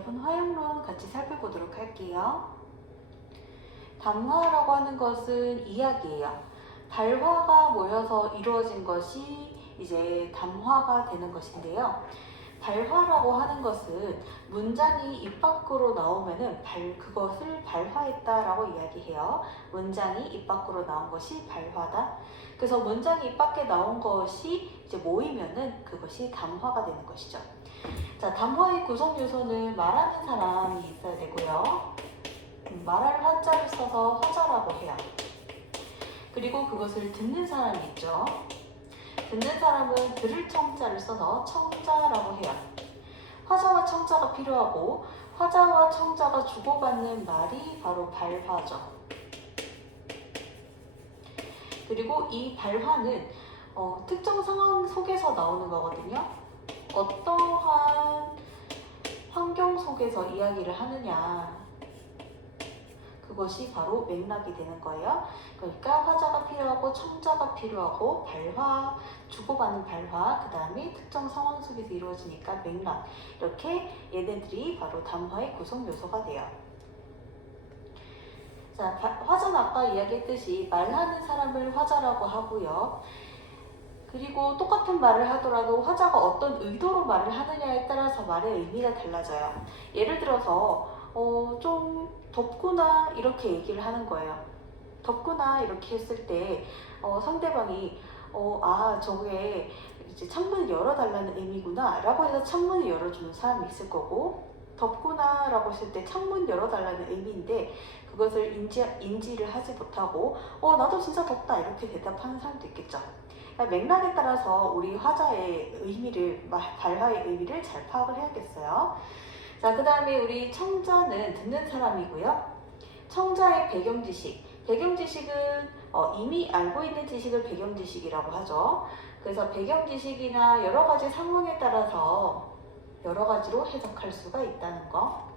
여러분, 화용론 같이 살펴보도록 할게요. 담화라고 하는 것은 이야기예요. 발화가 모여서 이루어진 것이 이제 담화가 되는 것인데요. 발화라고 하는 것은 문장이 입 밖으로 나오면은 그것을 발화했다라고 이야기해요. 문장이 입 밖으로 나온 것이 발화다. 그래서 문장이 입 밖에 나온 것이 이제 모이면은 그것이 담화가 되는 것이죠. 자, 담화의 구성 요소는 말하는 사람이 있어야 되고요. 말할 화자를 써서 화자라고 해요. 그리고 그것을 듣는 사람이 있죠. 듣는 사람은 들을 청자를 써서 청자라고 해요. 화자와 청자가 필요하고 화자와 청자가 주고받는 말이 바로 발화죠. 그리고 이 발화는 특정 상황 속에서 나오는 거거든요. 어떠한 환경 속에서 이야기를 하느냐, 그것이 바로 맥락이 되는 거예요. 그러니까 화자가 필요하고 청자가 필요하고 발화, 주고받는 발화, 그 다음에 특정 상황 속에서 이루어지니까 맥락, 이렇게 얘네들이 바로 담화의 구성 요소가 돼요. 자, 화자는 아까 이야기했듯이 말하는 사람을 화자라고 하고요. 그리고 똑같은 말을 하더라도 화자가 어떤 의도로 말을 하느냐에 따라서 말의 의미가 달라져요. 예를 들어서 좀 덥구나 이렇게 얘기를 하는 거예요. 덥구나 이렇게 했을 때 상대방이 저게 이제 창문을 열어달라는 의미구나 라고 해서 창문을 열어주는 사람이 있을 거고, 덥구나 라고 했을 때 창문 열어달라는 의미인데 그것을 인지를 하지 못하고 나도 진짜 덥다 이렇게 대답하는 사람도 있겠죠. 그러니까 맥락에 따라서 우리 화자의 의미를, 발화의 의미를 잘 파악을 해야겠어요. 자, 그 다음에 우리 청자는 듣는 사람이고요. 청자의 배경지식. 배경지식은 이미 알고 있는 지식을 배경지식이라고 하죠. 그래서 배경지식이나 여러 가지 상황에 따라서 여러 가지로 해석할 수가 있다는 거.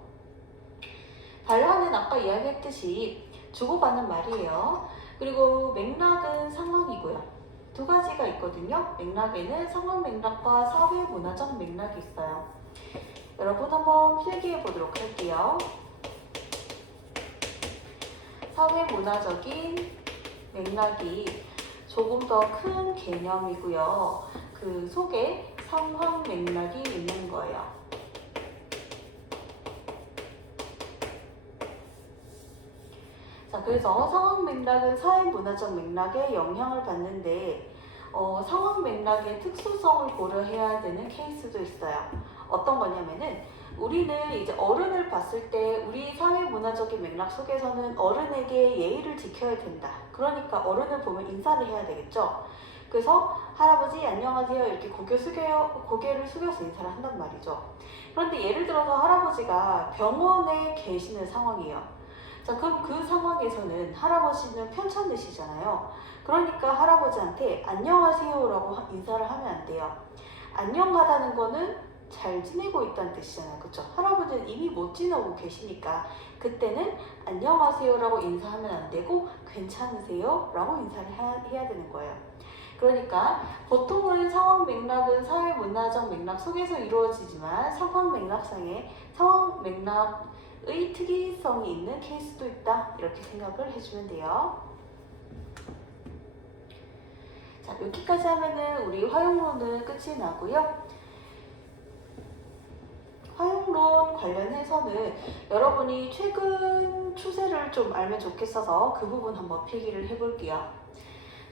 발화는 아까 이야기했듯이 주고받는 말이에요. 그리고 맥락은 상황이고요. 두 가지가 있거든요. 맥락에는 상황 맥락과 사회 문화적 맥락이 있어요. 여러분 한번 필기해 보도록 할게요. 사회 문화적인 맥락이 조금 더 큰 개념이고요. 그 속에 상황 맥락이 있는 거예요. 자, 그래서 상황 맥락은 사회 문화적 맥락에 영향을 받는데 상황 맥락의 특수성을 고려해야 되는 케이스도 있어요. 어떤 거냐면은 우리는 이제 어른을 봤을 때 우리 사회 문화적인 맥락 속에서는 어른에게 예의를 지켜야 된다. 그러니까 어른을 보면 인사를 해야 되겠죠. 그래서 할아버지 안녕하세요 이렇게 고개를 숙여서 인사를 한단 말이죠. 그런데 예를 들어서 할아버지가 병원에 계시는 상황이에요. 자, 그럼 그 상황에서는 할아버지는 편찮으시잖아요. 그러니까 할아버지한테 안녕하세요라고 인사를 하면 안 돼요. 안녕하다는 거는 잘 지내고 있다는 뜻이잖아요. 그쵸? 할아버지는 이미 못 지내고 계시니까 그때는 안녕하세요라고 인사하면 안 되고 괜찮으세요? 라고 인사를 해야 되는 거예요. 그러니까 보통은 상황 맥락은 사회 문화적 맥락 속에서 이루어지지만 상황 맥락의 특이성이 있는 케이스도 있다. 이렇게 생각을 해주면 돼요. 자, 여기까지 하면은 우리 화용론은 끝이 나고요. 화용론 관련해서는 여러분이 최근 추세를 좀 알면 좋겠어서 그 부분 한번 필기를 해볼게요.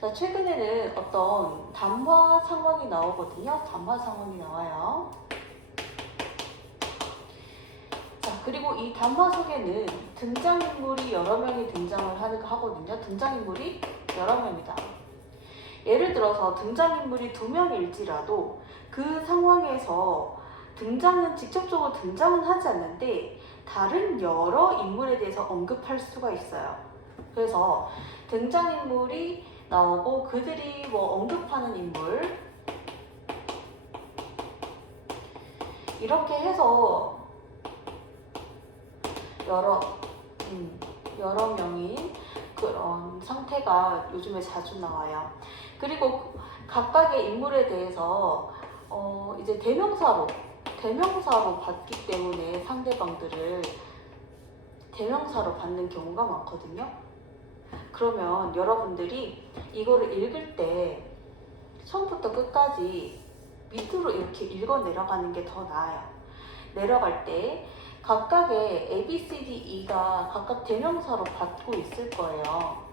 자, 최근에는 어떤 담화 상황이 나오거든요. 담화 상황이 나와요. 자, 그리고 이 담화 속에는 등장인물이 여러 명이 등장을 하거든요. 등장인물이 여러 명이다. 예를 들어서 등장인물이 2명일지라도 그 상황에서 직접적으로 등장은 하지 않는데 다른 여러 인물에 대해서 언급할 수가 있어요. 그래서 등장인물이 나오고 그들이 언급하는 인물 이렇게 해서 여러 명인 그런 상태가 요즘에 자주 나와요. 그리고 각각의 인물에 대해서 이제 대명사로 받기 때문에 상대방들을 대명사로 받는 경우가 많거든요. 그러면 여러분들이 이거를 읽을 때 처음부터 끝까지 밑으로 이렇게 읽어 내려가는 게 더 나아요. 내려갈 때 각각의 A, B, C, D, E가 각각 대명사로 받고 있을 거예요.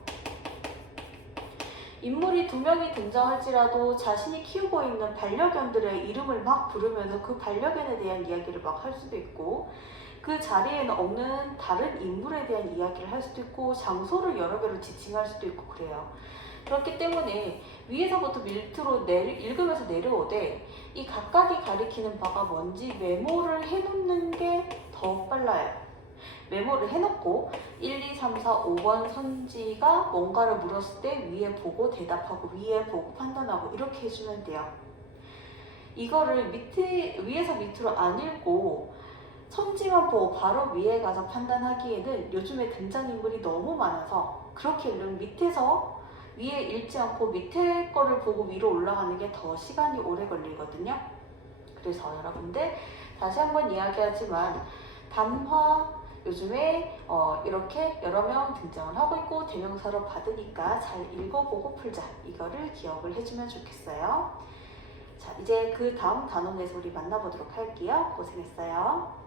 인물이 2명이 등장할지라도 자신이 키우고 있는 반려견들의 이름을 막 부르면서 그 반려견에 대한 이야기를 막 할 수도 있고, 그 자리에는 없는 다른 인물에 대한 이야기를 할 수도 있고, 장소를 여러 개로 지칭할 수도 있고 그래요. 그렇기 때문에 위에서부터 밑으로 읽으면서 내려오되 이 각각이 가리키는 바가 뭔지 메모를 해놓는 게 더 빨라요. 메모를 해놓고 1, 2, 3, 4, 5번 선지가 뭔가를 물었을 때 위에 보고 대답하고 위에 보고 판단하고 이렇게 해주면 돼요. 이거를 위에서 밑으로 안 읽고 선지만 보고 바로 위에 가서 판단하기에는 요즘에 등장인물이 너무 많아서 그렇게 읽으면 밑에서 위에 읽지 않고 밑에 거를 보고 위로 올라가는 게 더 시간이 오래 걸리거든요. 그래서 여러분들 다시 한번 이야기하지만 담화 요즘에 이렇게 여러 명 등장을 하고 있고 대명사로 받으니까 잘 읽어보고 풀자. 이거를 기억을 해주면 좋겠어요. 자, 이제 그 다음 단원에서 우리 만나보도록 할게요. 고생했어요.